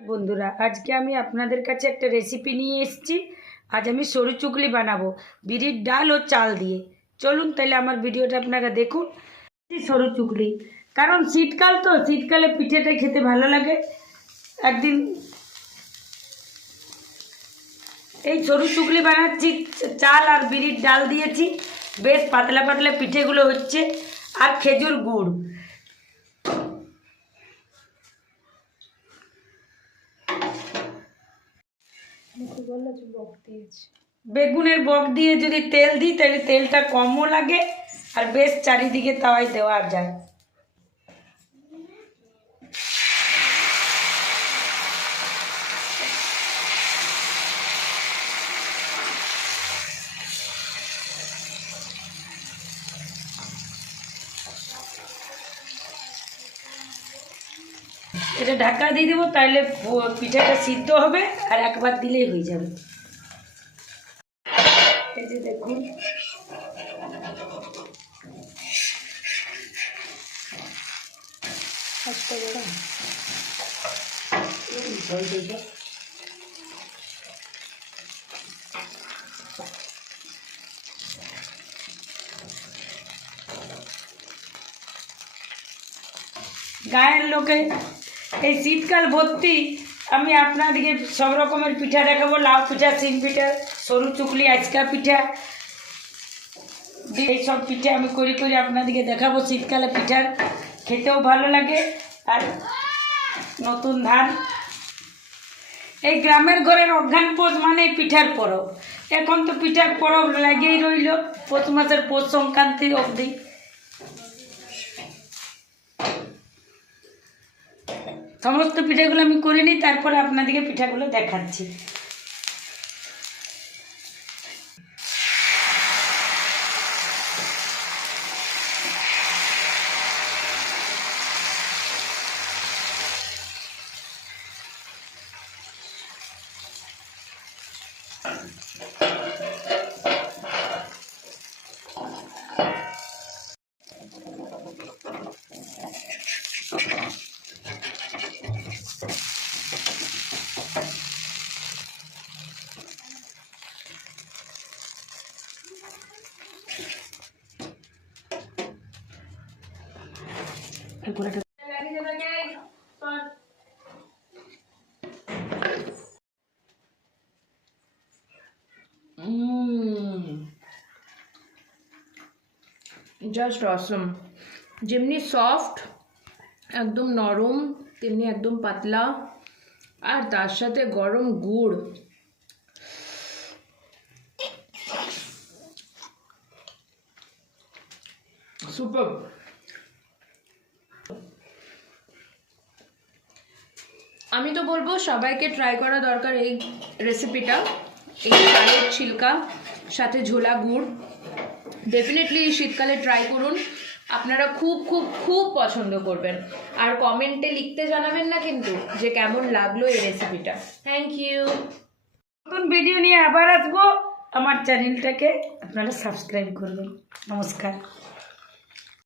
বন্ধুরা, আজকে আমি আপনাদের কাছে একটা রেসিপি নিয়ে এসেছি। আজ আমি সরু চুকলি বানাবো, বিড়ির ডাল ও চাল দিয়ে। চলুন তাহলে আমার ভিডিওটা আপনারা দেখুন। সরু চুকলি কারণ শীতকাল তো, শীতকালে পিঠেটা খেতে ভালো লাগে। একদিন এই সরু চুকলি বানাচ্ছি, চাল আর বিড়ির ডাল দিয়েছি। বেশ পাতলা পাতলা পিঠেগুলো হচ্ছে, আর খেজুর গুড়। বেগুনের বক দিয়ে যদি তেল দিই, তাহলে তেলটা কমও লাগে আর বেশ চারিদিকে তাওয়াই দেওয়া যায়। এটা ঢাকা দিয়ে দেবো, তাহলে প- পিঠাটা সিদ্ধ হবে আর একবার দিলেই হয়ে যাবে এই যে দেখুন একটা বড়। এই জল দিয়ে দাও। গায়ের লোকে এই শীতকাল ভর্তি, আমি আপনাদেরকে সব রকমের পিঠা দেখাবো, লাউ পিঠা সিম পিঠা, সরু চুকলি, আজকা পিঠা। এই সব পিঠা আমি করি করে আপনাদেরকে দেখাবো শীতকালে পিঠার। খেতেও ভালো লাগে, আর নতুন ধান। এই গ্রামের ঘরের অজ্ঞান পৌষ মানে পিঠার পরব। এখন তো পিঠার পরব লাগেই রইল, পৌষ মাসের পৌষ সংক্রান্তি অবধি। সমস্ত পিঠাগুলো আমি করে নিই তারপরে আপনাদেরকে পিঠাগুলো দেখাচ্ছি। জাস্ট অসম যেমনি সফট একদম নরম, তেমনি একদম পাতলা। আর তার সাথে গরম গুড়। সুপার আমি তো বলব, সবাইকে ট্রাই করা দরকার এই রেসিপিটা এই চালের ছিলকা, সাথে ঝোলা গুড়। ডেফিনেটলি শীতকালে ট্রাই করুন। আপনারা খুব খুব খুব পছন্দ করবেন। আর কমেন্টে লিখতে জানাবেন না কিন্তু যে কেমন লাগল এই রেসিপিটা থ্যাংক ইউ নতুন ভিডিও নিয়ে আবার আসব। আমার চ্যানেলটাকে আপনারা সাবস্ক্রাইব করবেন। নমস্কার।